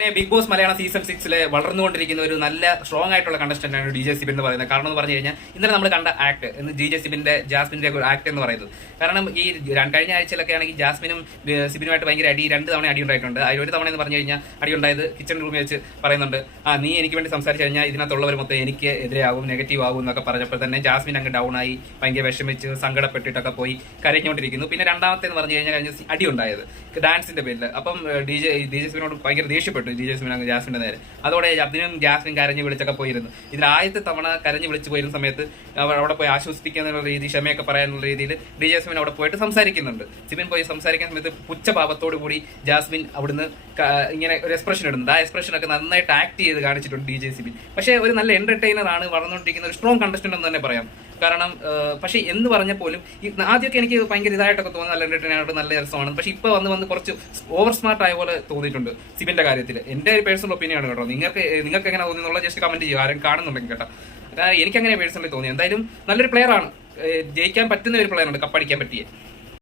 Big Boss Malayalam season സിക്സിലെ വളർന്നുകൊണ്ടിരിക്കുന്ന ഒരു നല്ല സ്ട്രോങ് ആയിട്ടുള്ള കണ്ടസ്റ്റന്റ് ആണ് ഡി ജെ സിബിൻ എന്ന് പറയുന്നത്. കാരണം എന്ന് പറഞ്ഞു കഴിഞ്ഞാൽ ഇന്നലെ നമ്മൾ കണ്ട ആക്ട് എന്ന് ഡി ജെ സിബിന്റെ ജാസ്മിന്റെ ഒരു ആക്ട് എന്ന് പറയുന്നത്. കാരണം ഈ കഴിഞ്ഞ ആഴ്ചയിലൊക്കെ ആണെങ്കിൽ ജാസ്മിനും സിബിനുമായിട്ട് ഭയങ്കര അടി രണ്ട് തവണ അടി ഉണ്ടായിട്ടുണ്ട്. അതിൽ ഒരു തവണ എന്ന് പറഞ്ഞു കഴിഞ്ഞാൽ അടി ഉണ്ടായത് കിച്ചൺ റൂമിൽ വെച്ച് പറയുന്നുണ്ട്. ആ നീ എനിക്ക് വേണ്ടി സംസാരിച്ചു കഴിഞ്ഞാൽ ഇതിനകത്തുള്ളവർ മൊത്തം എനിക്ക് എതിരെയാകും നെഗറ്റീവ് ആകും എന്നൊക്കെ പറഞ്ഞപ്പോൾ തന്നെ ജാസ്മിൻ അങ്ങ് ഡൗൺ ആയി ഭയങ്കര വിഷമിച്ച് സങ്കടപ്പെട്ടിട്ടൊക്കെ പോയി കരഞ്ഞുകൊണ്ടിരിക്കുന്നു. പിന്നെ രണ്ടാമത്തെ എന്ന് പറഞ്ഞു കഴിഞ്ഞാൽ കഴിഞ്ഞ അടി ഉണ്ടായത് ഡാൻസിന്റെ പേരിൽ അപ്പം ഡി ജെ ഡി ജെ സിബിനോട് ഭയങ്കര ദേഷ്യപ്പെട്ടു. ഡി ജെ സിബിൻ അങ്ങ് ജാസ്മിന്റെ നേരെ. അതോടെ അതിനും ജാസ്മിൻ കരഞ്ഞു വിളിച്ചൊക്കെ പോയിരുന്നു. ഇതിൽ ആദ്യത്തെ തവണ കരഞ്ഞു വിളിച്ച് പോയിരുന്ന സമയത്ത് അവ- അവിടെ പോയി ആശ്വസിപ്പിക്കുന്ന രീതി ക്ഷമയൊക്കെ പറയാനുള്ള രീതിയിൽ ഡി സിബിൻ അവിടെ പോയിട്ട് സംസാരിക്കുന്നുണ്ട്. സിമിൻ പോയി സംസാരിക്കുന്ന സമയത്ത് പുച്ഛഭാവത്തോടു കൂടി ജാസ്മിൻ അവിടുന്ന് ഇങ്ങനെ ഒരു എക്സ്പ്രഷൻ ഇടുന്നുണ്ട്. ആ എക്സ്പ്രഷൻ ഒക്കെ നന്നായിട്ട് ആക്ട് ചെയ്ത് കാണിച്ചിട്ടുണ്ട് ഡി ജെ സിബിൻ. പക്ഷേ ഒരു നല്ല എന്റർടൈനർ ആണ് വളർന്നുകൊണ്ടിരിക്കുന്ന ഒരു സ്ട്രോങ് കണ്ടസ്റ്റന്റ് എന്ന് തന്നെ പറയാം. കാരണം പക്ഷെ എന്ന് പറഞ്ഞ പോലും ആദ്യമൊക്കെ എനിക്ക് ഭയങ്കര ഇതായിട്ടൊക്കെ തോന്നുന്നു നല്ല എന്റർടൈനായിട്ട് നല്ല രസമാണ്. പക്ഷേ ഇപ്പൊ വന്ന് വന്ന് കുറച്ച് ഓവർ സ്മാർട്ട് ആയ പോലെ തോന്നിയിട്ടുണ്ട് സിബിന്റെ കാര്യത്തിൽ എന്റെ പേഴ്സണൽ ഒപ്പീനിയൻ ആണ് കേട്ടോ. നിങ്ങൾക്ക് നിങ്ങൾക്ക് എങ്ങനെ തോന്നുന്നുള്ള ജസ്റ്റ് കമന്റ് ചെയ്യുക. ആരും കാണുന്നുണ്ടെങ്കിൽ കേട്ടോ. എനിക്ക് അങ്ങനെ പേഴ്സണലി തോന്നി. എന്തായാലും നല്ലൊരു പ്ലെയർ ആണ്. ജയിക്കാൻ പറ്റുന്ന ഒരു പ്ലെയർ ആണ് കപ്പടിക്കാൻ പറ്റിയ.